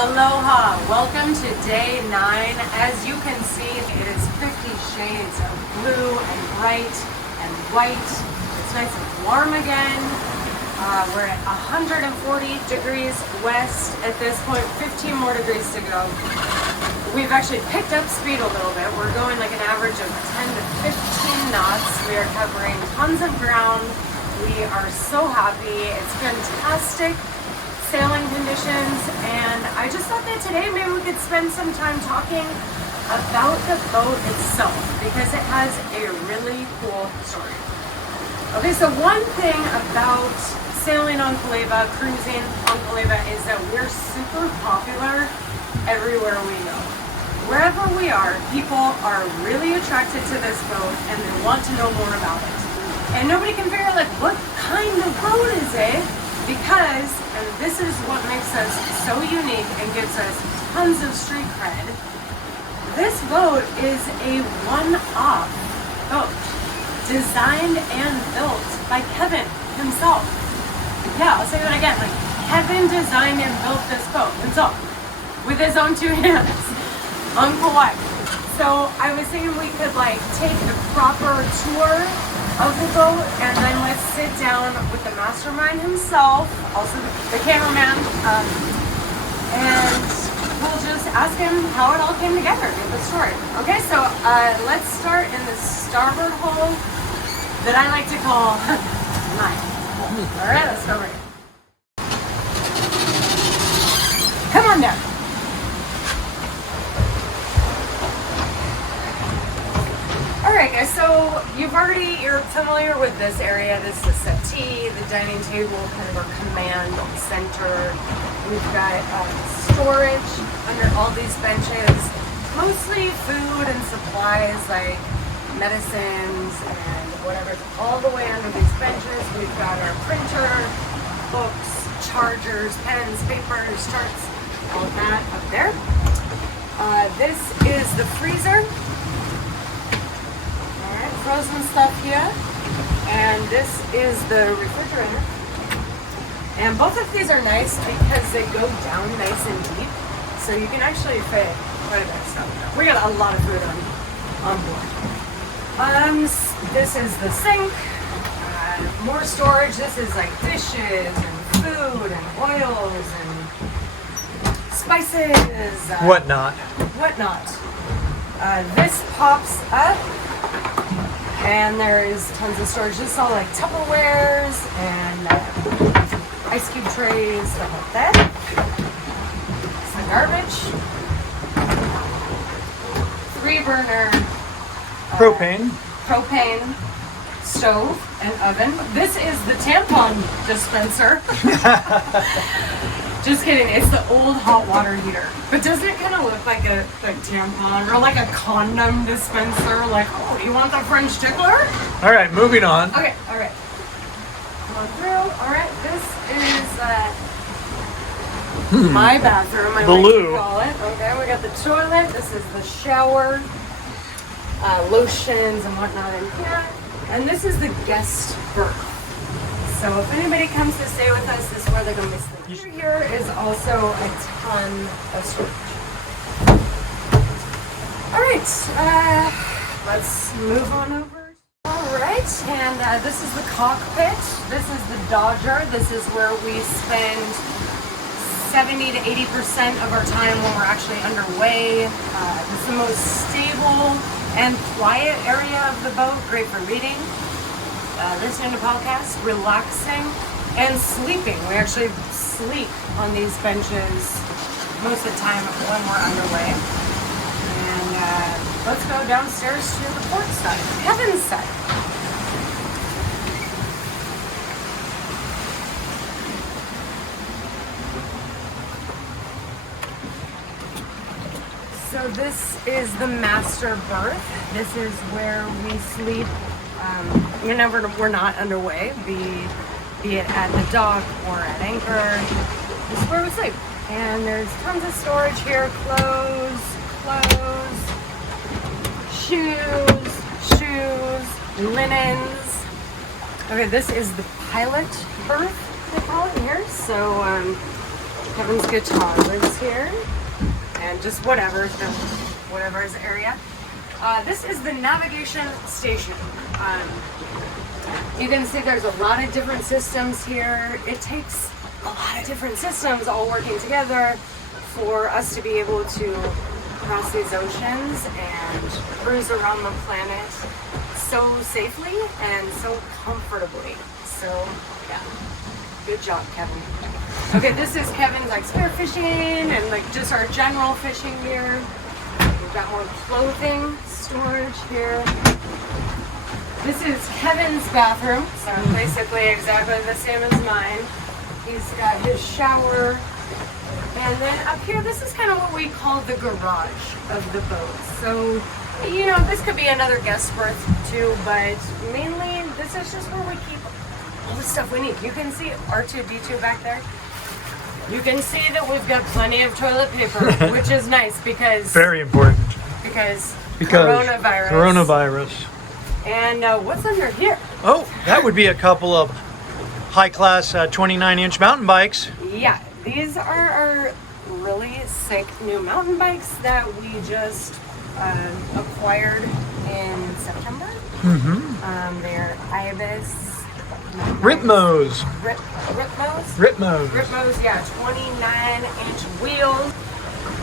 Aloha! Welcome to day 9. As you can see, it is 50 shades of blue and bright and white. It's nice and warm again. We're at 140 degrees west at this point, 15 more degrees to go. We've actually picked up speed a little bit. We're going like an average of 10 to 15 knots. We are covering tons of ground. We are so happy. It's fantastic sailing conditions, and I just thought that today maybe we could spend some time talking about the boat itself because it has a really cool story. Okay, so one thing about sailing on Kauai, cruising on Kauai, is that we're super popular everywhere we go. Wherever we are, people are really attracted to this boat and they want to know more about it. And nobody can figure out like what kind of boat is it? Because, and this is what makes us so unique and gives us tons of street cred, this boat is a one-off boat, designed and built by Kevin himself. Yeah, I'll say that again, like Kevin designed and built this boat himself with his own 2 hands on Kauai. So I was thinking we could like take a proper tour of the boat, and then let's sit down with the mastermind himself, also the cameraman, and we'll just ask him how it all came together, give the story. Okay, so let's start in the starboard hole that I like to call mine. All right, let's go right. Come on down. Alright guys, so you're familiar with this area. This is the settee, the dining table, kind of our command center. We've got storage under all these benches, mostly food and supplies like medicines and whatever's all the way under these benches. We've got our printer, books, chargers, pens, papers, charts, all that up there. This is the freezer. Frozen stuff here, and this is the refrigerator, and both of these are nice because they go down nice and deep, so you can actually fit quite a bit of stuff. We got a lot of food on board. This is the sink, more storage. This is like dishes and food and oils and spices, whatnot. This pops up, and there is tons of storage. This is all like Tupperwares and ice cube trays, stuff like that. It's the garbage. 3-burner propane stove and oven. This is the tampon dispenser. Just kidding, it's the old hot water heater. But doesn't it kind of look like a tampon or like a condom dispenser? Like, oh, do you want the French tickler? All right, moving on. Okay, all right. Go through. All right, this is my bathroom, I like to call it. Okay, we got the toilet. This is the shower, lotions and whatnot in here. And this is the guest berth. So if anybody comes to stay with us, this is where they're going to be sleeping. Here is also a ton of storage. All right, let's move on over. All right, and this is the cockpit. This is the Dodger. This is where we spend 70 to 80% of our time when we're actually underway. This is the most stable and quiet area of the boat. Great for reading. Listening to podcasts, relaxing, and sleeping. We actually sleep on these benches most of the time when we're underway. And let's go downstairs to the port side, Kevin's side. So this is the master berth. This is where we sleep. We're not underway, be it at the dock or at anchor. This is where we sleep. And there's tons of storage here, clothes, shoes, linens. Okay, this is the pilot berth, they call it here. So Kevin's guitar lives here, and just whatever his area. This is the navigation station. You can see there's a lot of different systems here. It takes a lot of different systems all working together for us to be able to cross these oceans and cruise around the planet so safely and so comfortably. So yeah, good job, Kevin. Okay, this is Kevin's like spearfishing and like just our general fishing gear. We've got more clothing storage here. This is Kevin's bathroom, so basically exactly the same as mine. He's got his shower. And then up here, this is kind of what we call the garage of the boat. So, you know, this could be another guest berth too, but mainly this is just where we keep all the stuff we need. You can see R2-D2 back there. You can see that we've got plenty of toilet paper, which is nice because... Very important. Because coronavirus. Coronavirus. And what's under here? Oh, that would be a couple of high-class 29-inch mountain bikes. Yeah, these are our really sick new mountain bikes that we just acquired in September. Mm-hmm. They're Ibis. Ripmos. Ripmos, yeah, 29-inch wheels.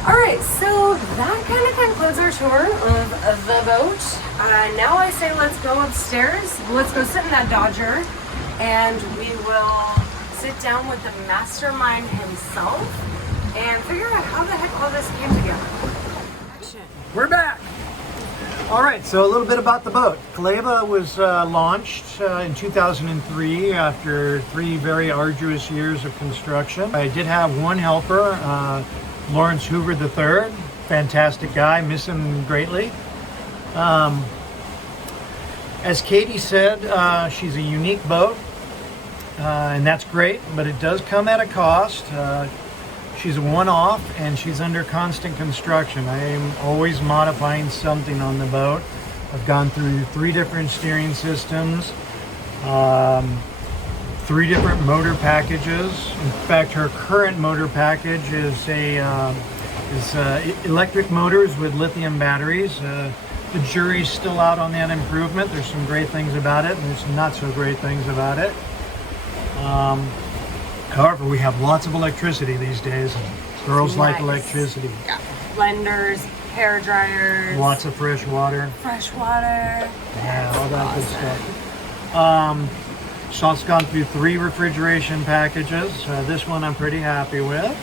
All right, so that kind of concludes our tour of the boat. Now I say let's go upstairs. Let's go sit in that Dodger, and we will sit down with the mastermind himself and figure out how the heck all this came together. We're back. All right, so a little bit about the boat. Kaleva was launched in 2003 after 3 very arduous years of construction. I did have one helper, Lawrence Hoover III, fantastic guy, miss him greatly. As Katie said, she's a unique boat, and that's great, but it does come at a cost. She's a one-off, and she's under constant construction. I am always modifying something on the boat. I've gone through 3 different steering systems, 3 different motor packages. In fact, her current motor package is electric motors with lithium batteries. The jury's still out on that improvement. There's some great things about it, and there's some not so great things about it. However, we have lots of electricity these days. Girls like electricity. Yeah. Blenders, hair dryers. Lots of fresh water. Yeah, all that good stuff. So it's gone through 3 refrigeration packages. This one I'm pretty happy with.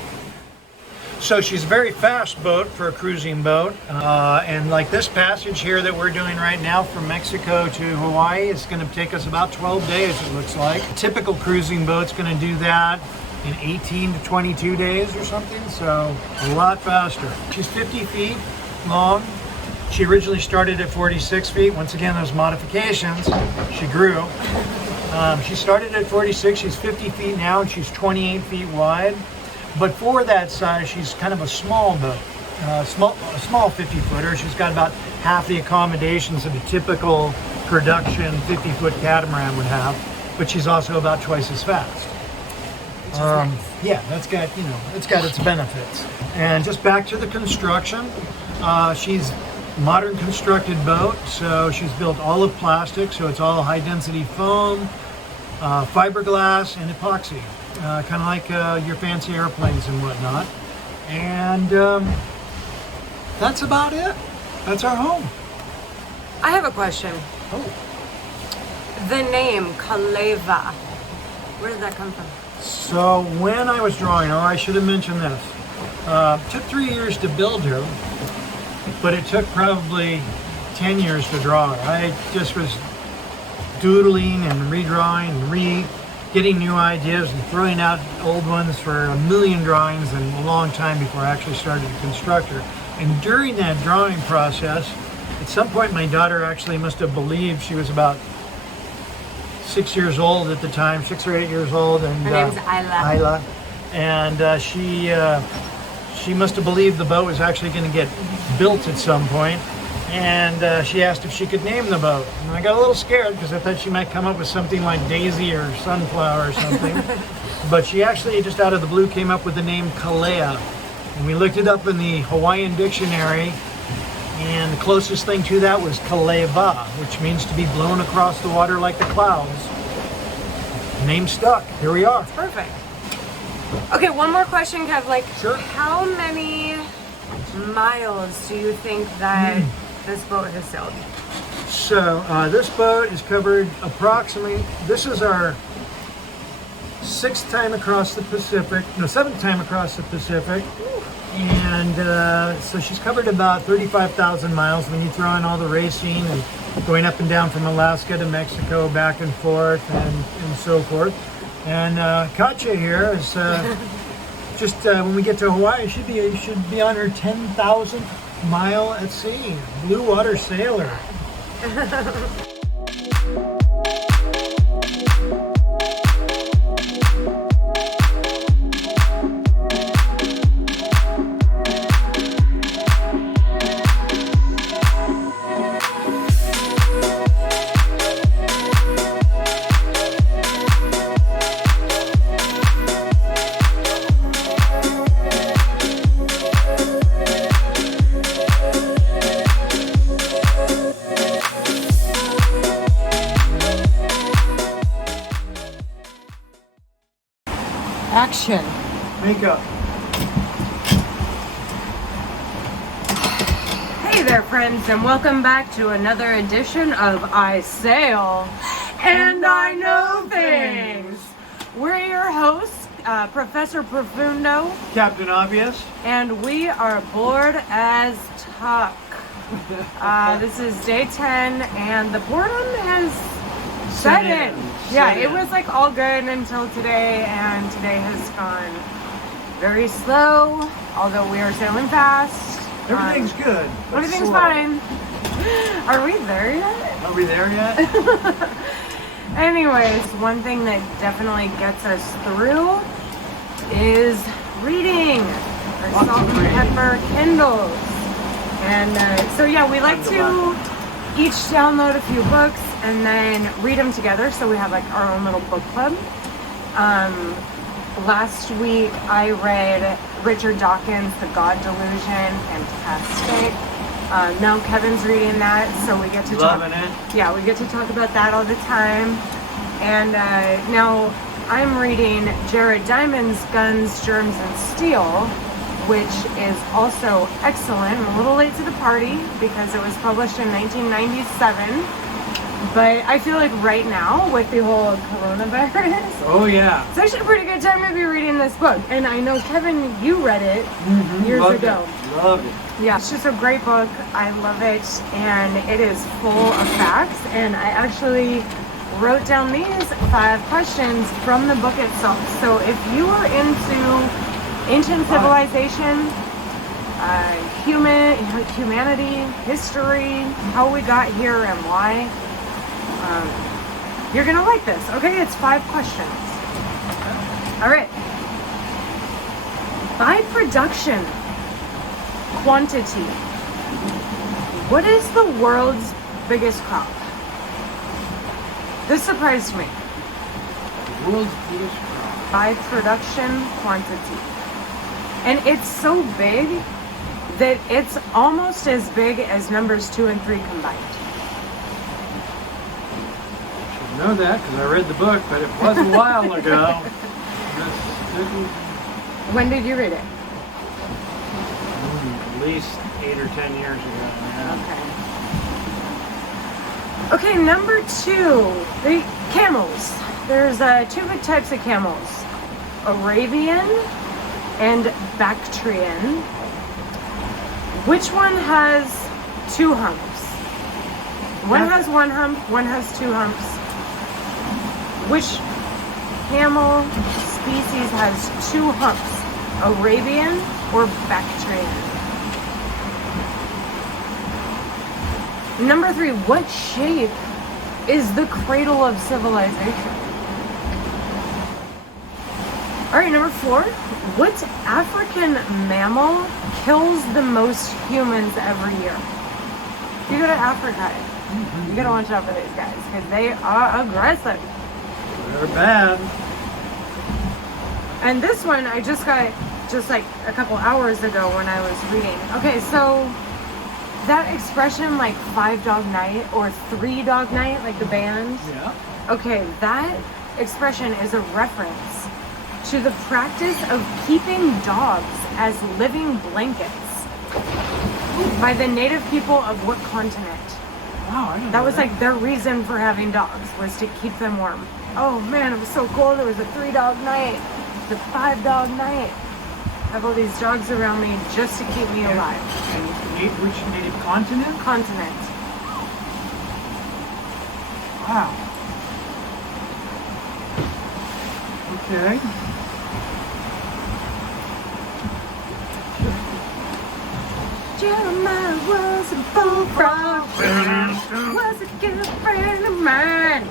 So she's a very fast boat for a cruising boat. And like this passage here that we're doing right now from Mexico to Hawaii, it's going to take us about 12 days, it looks like. A typical cruising boat's going to do that in 18 to 22 days or something, so a lot faster. She's 50 feet long. She originally started at 46 feet. Once again, those modifications, she grew. She started at 46, she's 50 feet now, and she's 28 feet wide. But for that size, she's kind of a small boat, a small 50-footer. She's got about half the accommodations that a typical production 50-foot catamaran would have, but she's also about twice as fast. Nice. Yeah, that's got its benefits. And just back to the construction, she's a modern constructed boat, so she's built all of plastic, so it's all high-density foam, fiberglass, and epoxy. Kind of like your fancy airplanes and whatnot. And that's about it. That's our home. I have a question. Oh. The name Kaleva, where did that come from? So when I was drawing her, I should have mentioned this. Took 3 years to build her, but it took probably 10 years to draw her. I just was doodling and redrawing and getting new ideas and throwing out old ones for a million drawings and a long time before I actually started to construct her. And during that drawing process, at some point my daughter actually must have believed, she was about 6 years old at the time, 6 or 8 years old. And her name's Isla. And she must have believed the boat was actually going to get built at some point. And she asked if she could name the boat. And I got a little scared because I thought she might come up with something like Daisy or Sunflower or something. But she actually, just out of the blue, came up with the name Kalea. And we looked it up in the Hawaiian dictionary, and the closest thing to that was Kaleva, which means to be blown across the water like the clouds. Name stuck. Here we are. Perfect. Okay, one more question, Kev. Like, Sure. how many miles do you think that this boat has sailed? So this boat is covered approximately, this is our seventh time across the Pacific. And so she's covered about 35,000 miles when you throw in all the racing and going up and down from Alaska to Mexico, back and forth, and so forth. And Katya here is just when we get to Hawaii, should be on her 10,000th mile at sea. Blue water sailor. Action. Makeup. Hey there, friends, and welcome back to another edition of I Sail and I Know Things. We're your hosts, Professor Profundo, Captain Obvious. and we are bored as tuck. This is day 10, and the boredom has set in. Yeah, it was like all good until today, and today has gone very slow, although we are sailing fast. Everything's good. but Everything's slow. fine. Are we there yet? Are we there yet? Anyways, one thing that definitely gets us through is reading our Lots salt of and reading. pepper Kindles. And so yeah, we like to each download a few books and then read them together, so we have like our own little book club. Last week I read Richard Dawkins' The God Delusion. Fantastic. Now Kevin's reading that, so we get to Loving talk. it. Yeah, we get to talk about that all the time. And now I'm reading Jared Diamond's Guns, Germs, and Steel, which is also excellent. I'm a little late to the party because it was published in 1997. But I feel like right now, with the whole coronavirus, Oh yeah. it's actually a pretty good time to be reading this book. And I know, Kevin, you read it years Loved ago. It. Loved it. Yeah, it's just a great book. I love it. And it is full of facts. And I actually wrote down these 5 questions from the book itself. So if you are into ancient civilization, humanity, history, how we got here and why, you're gonna like this. Okay, it's 5 questions. All right. By production quantity, what is the world's biggest crop? This surprised me. World's biggest crop. By production quantity. And it's so big that it's almost as big as numbers 2 and 3 combined. I know that because I read the book, but it was a while ago. When did you read it? At least 8 or 10 years ago. Yeah. Okay. Okay, number 2, the camels. There's 2 big types of camels, Arabian and Bactrian. Which one has 2 humps? One has 1 hump, one has 2 humps. Which camel species has 2 humps? Arabian or Bactrian? Number 3, what shape is the cradle of civilization? All right, number 4, what African mammal kills the most humans every year? If you go to Africa, you gotta watch out for these guys because they are aggressive. They're bad. And this one I just got just like a couple hours ago when I was reading. Okay, so that expression like 5-dog night or 3-dog night, like the band. Yeah. Okay, that expression is a reference to the practice of keeping dogs as living blankets by the native people of what continent? Wow, I didn't That know was like their reason for having dogs, was to keep them warm. Oh man, it was so cold. It was a 3-dog night, the 5-dog night. I have all these dogs around me just to keep me alive. And which native continent? Continent. Wow. Okay. Jeremiah was a bullfrog, was a good friend of mine.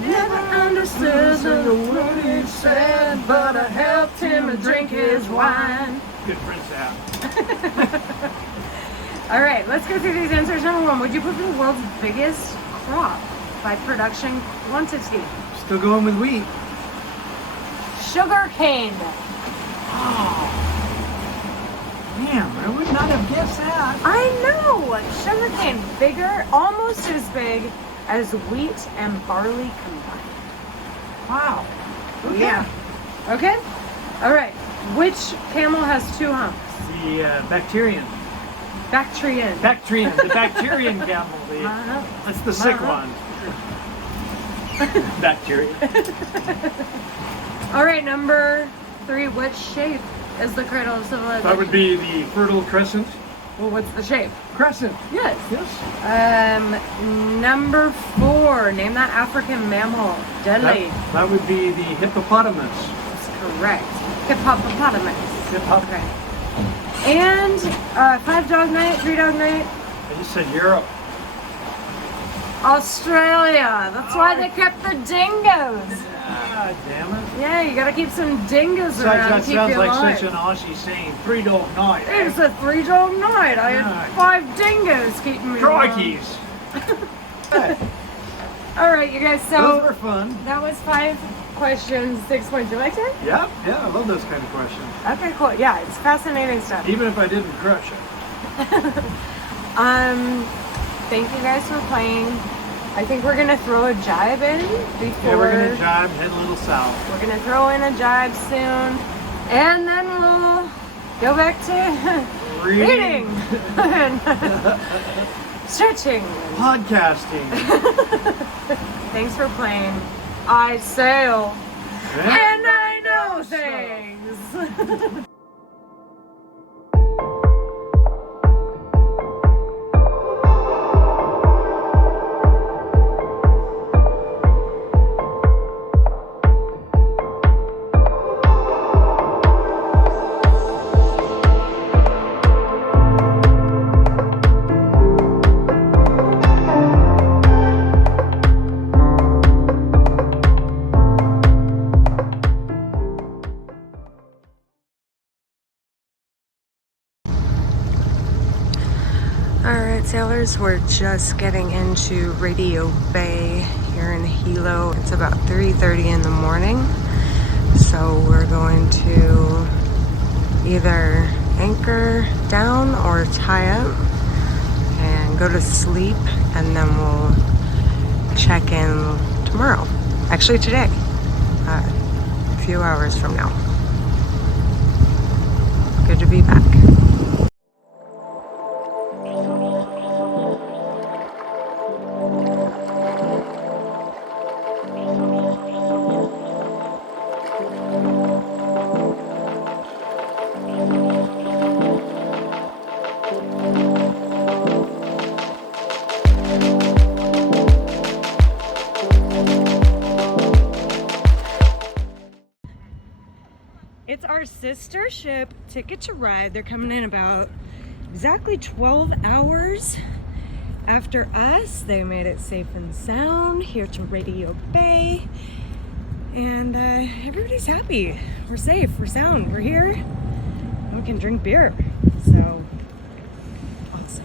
Never understood the word he said, but I helped him to drink his wine. Good Prince out. All right, let's go through these answers. Number 1, would you put the world's biggest crop by production quantity? Still going with wheat. Sugar cane. Oh. Damn, I would not have guessed that. I know. Sugar cane, bigger, almost as big as wheat and barley combined. Wow. Okay. Yeah. Okay. All right. Which camel has 2 humps? The Bactrian. Bactrian. The Bactrian camel. That's the sick one. Bacteria. All right. Number 3. What shape is the cradle of civilization? That would be the Fertile Crescent. Well, what's the shape? Crescent. Yes. Yes. Number 4. Name that African mammal. Deadly. That would be the hippopotamus. That's correct. Hippopotamus. Okay. And 5-dog night, 3-dog night. I just said Europe. Australia. That's why they kept the dingoes. Ah, damn it. Yeah, you gotta keep some dingoes around. That to keep sounds you like alive. such an Aussie saying. 3-dog night. It's a 3-dog night. I Yeah. had 5 dingoes keeping me alive. Crikeys. All right, you guys. So Those were fun. that was 5 questions, 6 points. You liked it? Yeah, I love those kind of questions. Okay, cool. Yeah, it's fascinating stuff. Even if I didn't crush it. Thank you guys for playing. I think we're gonna throw a jibe in before. Yeah, we're gonna jibe, head a little south. We're gonna throw in a jibe soon, and then we'll go back to reading and stretching. Podcasting. Thanks for playing. I sail Yeah. and I know things. Alright sailors, we're just getting into Radio Bay here in Hilo. It's about 3:30 in the morning. So we're going to either anchor down or tie up and go to sleep, and then we'll check in tomorrow. Actually today, a few hours from now. Good to be back. It's our sister ship, Ticket to Ride. They're coming in about exactly 12 hours after us. They made it safe and sound here to Radio Bay. And everybody's happy. We're safe, we're sound, we're here. And we can drink beer. So, awesome.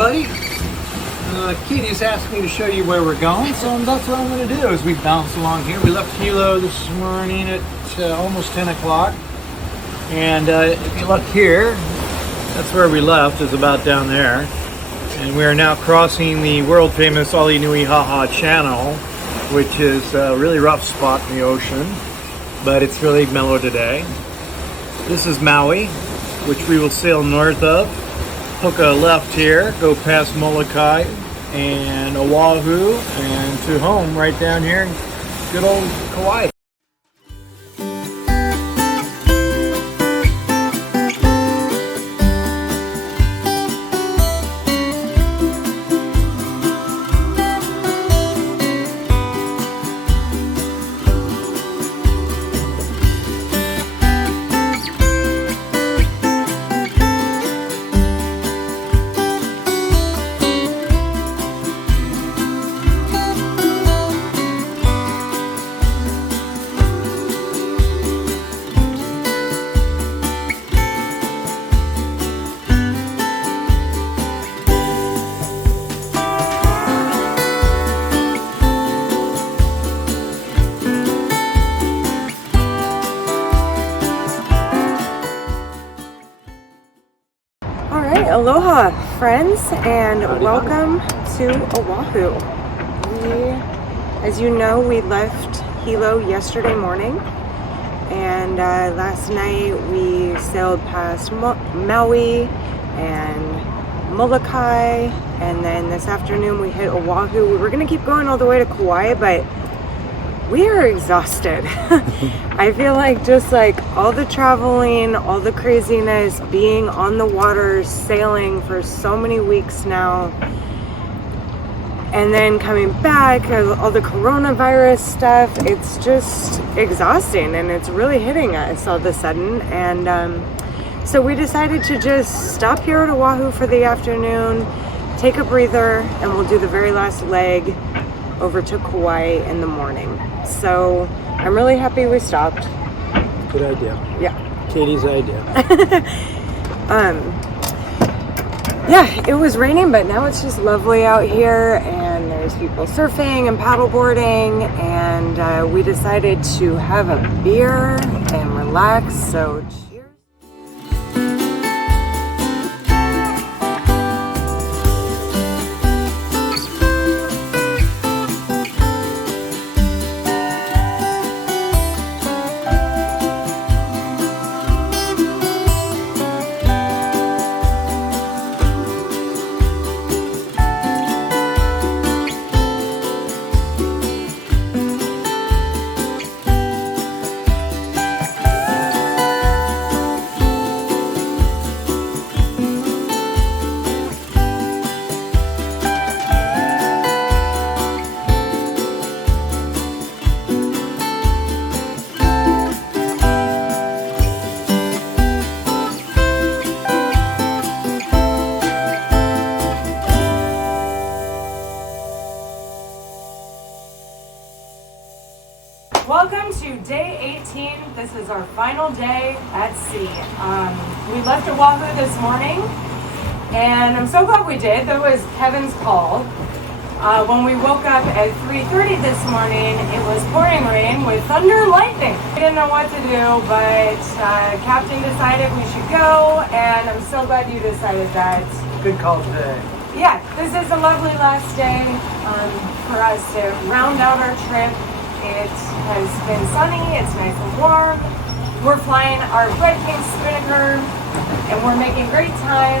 everybody. Katie's asked me to show you where we're going, so that's what I'm going to do as we bounce along here. We left Hilo this morning at almost 10 o'clock. And if you look here, that's where we left, is about down there. And we are now crossing the world famous Alinuihaha Channel, which is a really rough spot in the ocean, but it's really mellow today. This is Maui, which we will sail north of. Hook a left here, go past Molokai and Oahu, and to home right down here in good old Kauai. Aloha friends, and welcome to Oahu. As you know, we left Hilo yesterday morning, and last night we sailed past Maui and Molokai, and then this afternoon we hit Oahu. We were going to keep going all the way to Kauai, but we are exhausted. I feel like just like all the traveling, all the craziness, being on the water, sailing for so many weeks now, and then coming back, all the coronavirus stuff, it's just exhausting, and it's really hitting us all of a sudden. And so we decided to just stop here at Oahu for the afternoon, take a breather, and we'll do the very last leg over to Kauai in the morning. So I'm really happy we stopped. Good idea. Yeah. Katie's idea. Yeah, it was raining, but now it's just lovely out here, and there's people surfing and paddleboarding, and we decided to have a beer and relax, so cheers. Welcome to day 18. This is our final day at sea. We left Oahu this morning, and I'm so glad we did. That was Kevin's call. When we woke up at 3:30 this morning, it was pouring rain with thunder and lightning. We didn't know what to do, but Captain decided we should go, and I'm so glad you decided that. Good call today. Yeah, this is a lovely last day for us to round out our trip. It has been sunny, it's nice and warm. We're flying our Red King Spinnaker, and we're making great time.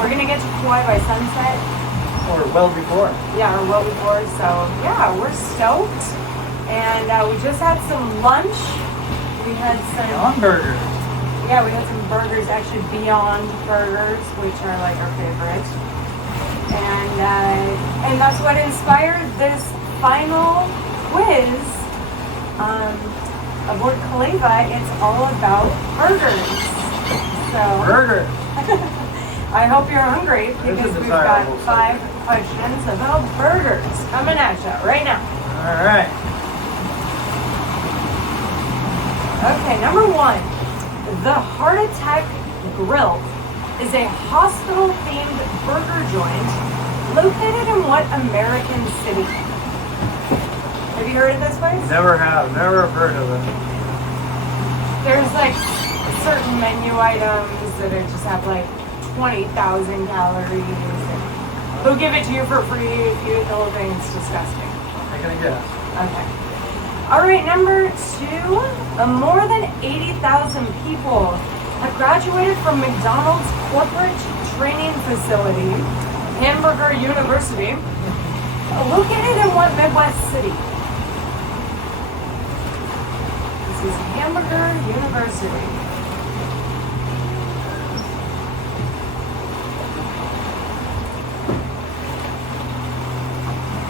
We're gonna get to Kauai by sunset. Or well before. Yeah, or well before, so yeah, we're stoked. And we just had some lunch. We had some... Beyond Burgers. Yeah, we had some burgers, actually Beyond Burgers, which are like our favorite. And that's what inspired this final quiz aboard Kaleva. It's all about burgers. So Burgers. I hope you're hungry, because we've got 5 questions about burgers coming at you right now. All right. Okay, number 1. The Heart Attack Grill is a hospital-themed burger joint located in what American city? Have you heard of this place? Never have heard of it. There's like certain menu items that are just have like 20,000 calories. They'll give it to you for free if you eat the whole thing. It's disgusting. I'm gonna guess. Okay. All right, number 2. More than 80,000 people have graduated from McDonald's corporate training facility, Hamburger University, located in what Midwest city? This is Hamburger University.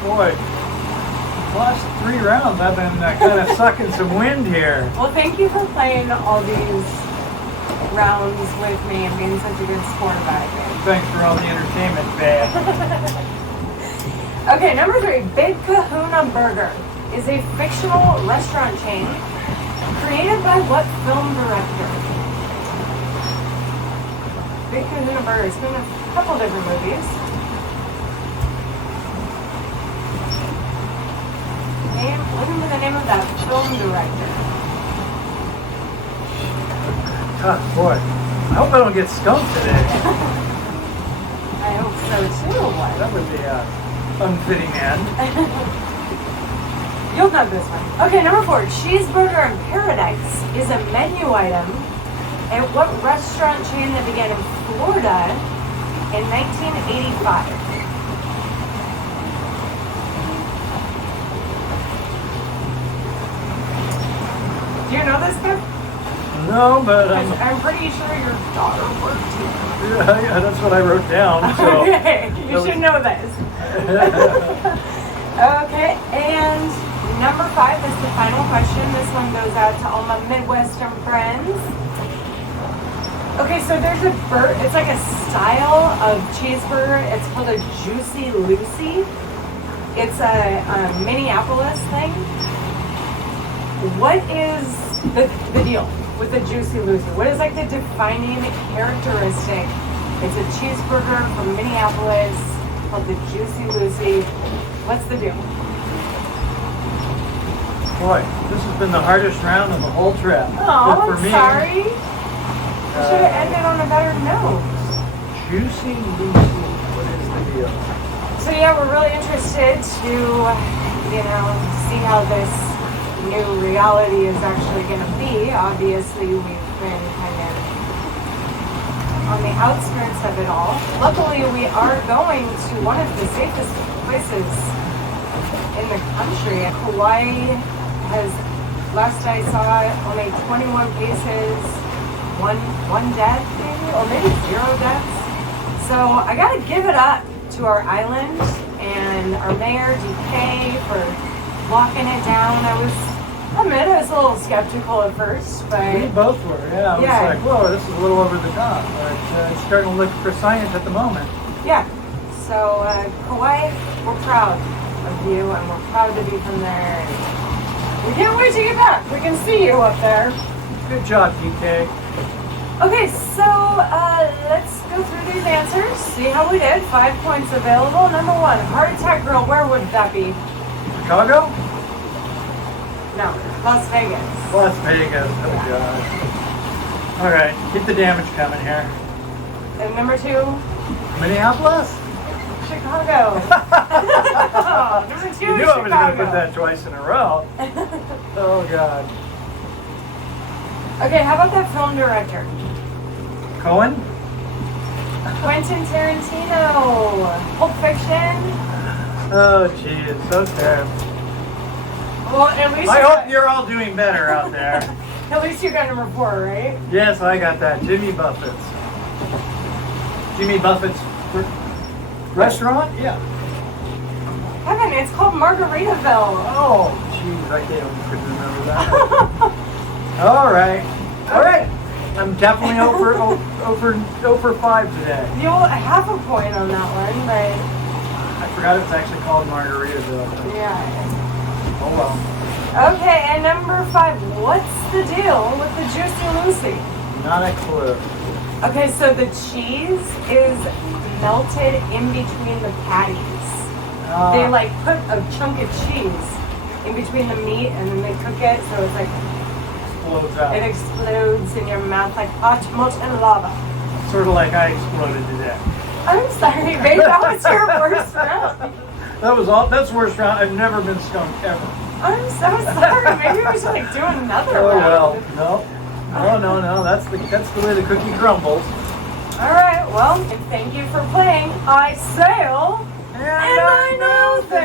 Boy, last 3 rounds I've been kind of sucking some wind here. Well, thank you for playing all these rounds with me and being such a good sport about it. Thanks for all the entertainment, babe. Okay, number 3. Big Kahuna Burger is a fictional restaurant chain created by what film director? Big Kahuna Burger has been in a couple different movies. What is the name of that film director? Boy, I hope I don't get skunked today. I hope so too. That would be unfitting end. You'll know this one. Okay, number 4. Cheeseburger in Paradise is a menu item at what restaurant chain that began in Florida in 1985? Do you know this stuff? No, but I'm pretty sure your daughter worked here. yeah, that's what I wrote down. So Okay, you should know this. Okay, and number 5 is the final question. This one goes out to all my Midwestern friends. Okay, so there's a it's like a style of cheeseburger. It's called a Juicy Lucy. It's a Minneapolis thing. What is the deal with the Juicy Lucy? What is like the defining characteristic? It's a cheeseburger from Minneapolis called the Juicy Lucy. What's the deal? boy, this has been the hardest round of the whole trip. Oh, for I'm me. sorry. You should have ended on a better note. Juicy Lucy, what is the deal? So yeah, we're really interested to, see how this new reality is actually going to be. Obviously, we've been kind of on the outskirts of it all. Luckily, we are going to one of the safest places in the country. Kauai has, last I saw, only 21 cases, one death maybe, or maybe 0 deaths. So I got to give it up to our island and our mayor, DK, for locking it down. I was a little skeptical at first, but We both were, yeah. I was like, whoa, this is a little over the top. But it's starting to look for science at the moment. yeah. So Kauai, we're proud of you, and we're proud to be from there. And we can't wait to get back. We can see you up there. Good job, DK. Okay, so let's go through these answers, see how we did. 5 points available. Number 1, Heart Attack Grill, where would that be? Chicago? No, Las Vegas. Las Vegas. Oh, gosh. All right, keep the damage coming here. And number 2, Minneapolis? Chicago. Oh, number 2, You knew Chicago. I was going to put that twice in a row. Oh, God. Okay, how about that film director? Cohen? Quentin Tarantino. Pulp Fiction. Oh, jeez. Okay. Well, at least I hope you're all doing better out there. At least you got number 4, right? Yes, I got that. Jimmy Buffett's. Jimmy Buffett's restaurant? Yeah. Kevin, it's called Margaritaville. Oh, jeez. I couldn't remember that. All right. All right. I'm definitely over 5 today. You'll half a point on that one, but I forgot it's actually called Margaritaville. yeah. Oh, well. Okay, and number 5, what's the deal with the Juicy Lucy? Not a clue. Okay, so the cheese is melted in between the patties. They like put a chunk of cheese in between the meat and then they cook it, so it's like Explodes out. it explodes in your mouth like hot molten lava. Sort of like I exploded today. I'm sorry, babe. That was your worst round. That was all. That's the worst round. I've never been stoned ever. I'm so sorry. Maybe we should like do another Oh round. well, no. That's the way the cookie crumbles. All right. Well, and thank you for playing. I sail and I know things.